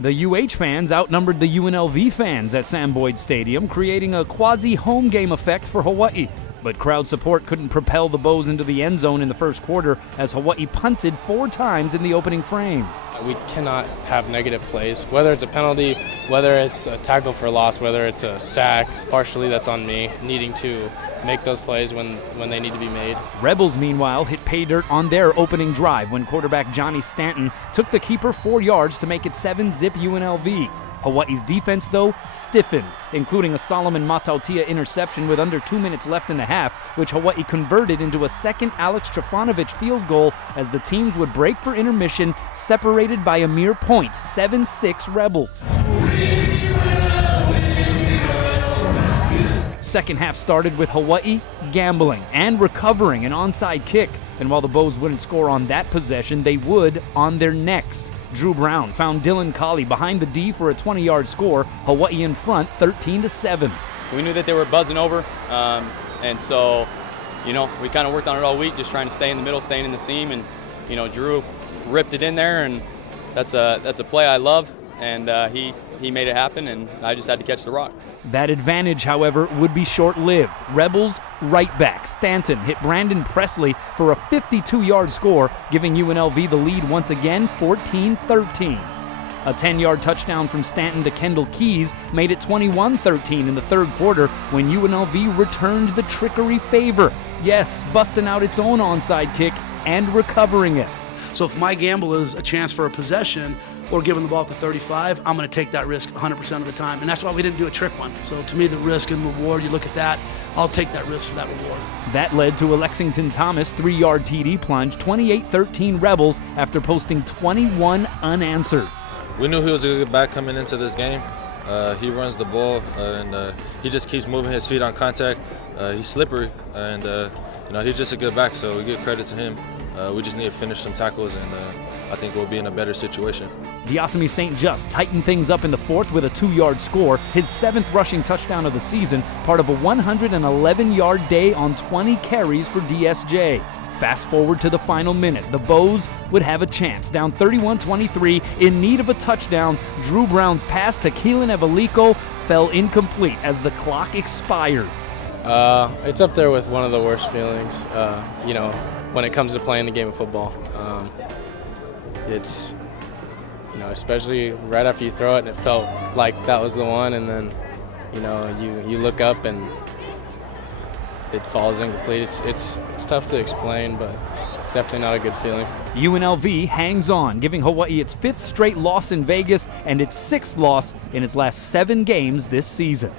The UH fans outnumbered the UNLV fans at Sam Boyd Stadium, creating a quasi-home game effect for Hawaii. But crowd support couldn't propel the Bows into the end zone in the first quarter as Hawaii punted 4 times in the opening frame. We cannot have negative plays, whether it's a penalty, whether it's a tackle for loss, whether it's a sack. Partially that's on me, needing to make those plays when they need to be made. Rebels, meanwhile, hit pay dirt on their opening drive when quarterback Johnny Stanton took the keeper 4 yards to make it 7-zip UNLV. Hawaii's defense, though, stiffened, including a Solomon Matautia interception with under 2 minutes left in the half, which Hawaii converted into a second Alex Trifunovic field goal as the teams would break for intermission, separated by a mere point, 7-6 Rebels. Second half started with Hawaii gambling and recovering an onside kick. And while the Bows wouldn't score on that possession, they would on their next. Drew Brown found Dylan Colley behind the D for a 20-yard score. Hawaii in front, 13-7. We knew that they were buzzing over, and so, we kind of worked on it all week, just trying to stay in the middle, staying in the seam, and, Drew ripped it in there, and that's a play I love, and he made it happen, and I just had to catch the rock. That advantage, however, would be short-lived. Rebels right back Stanton hit Brandon Presley for a 52-yard score, giving UNLV the lead once again, 14-13. A 10-yard touchdown from Stanton to Kendall Keys made it 21-13 in the third quarter when UNLV returned the trickery favor. Yes, busting out its own onside kick and recovering it. So if my gamble is a chance for a possession or giving the ball to 35, I'm going to take that risk 100% of the time. And that's why we didn't do a trick one. So to me, the risk and reward, you look at that, I'll take that risk for that reward. That led to a Lexington Thomas 3-yard TD plunge, 28-13 Rebels after posting 21 unanswered. We knew he was a good back coming into this game. He runs the ball, and he just keeps moving his feet on contact. He's slippery, and he's just a good back, so we give credit to him. We just need to finish some tackles, and I think we'll be in a better situation. Diosemy St. Just tightened things up in the fourth with a 2-yard score, his 7th rushing touchdown of the season, part of a 111-yard day on 20 carries for DSJ. Fast forward to the final minute. The Bows would have a chance. Down 31-23, in need of a touchdown, Drew Brown's pass to Keelan Evaliko fell incomplete as the clock expired. It's up there with one of the worst feelings, when it comes to playing the game of football. It's, especially right after you throw it and it felt like that was the one, and then, you look up and it falls incomplete. It's tough to explain, but it's definitely not a good feeling. UNLV hangs on, giving Hawaii its 5th straight loss in Vegas and its 6th loss in its last 7 games this season.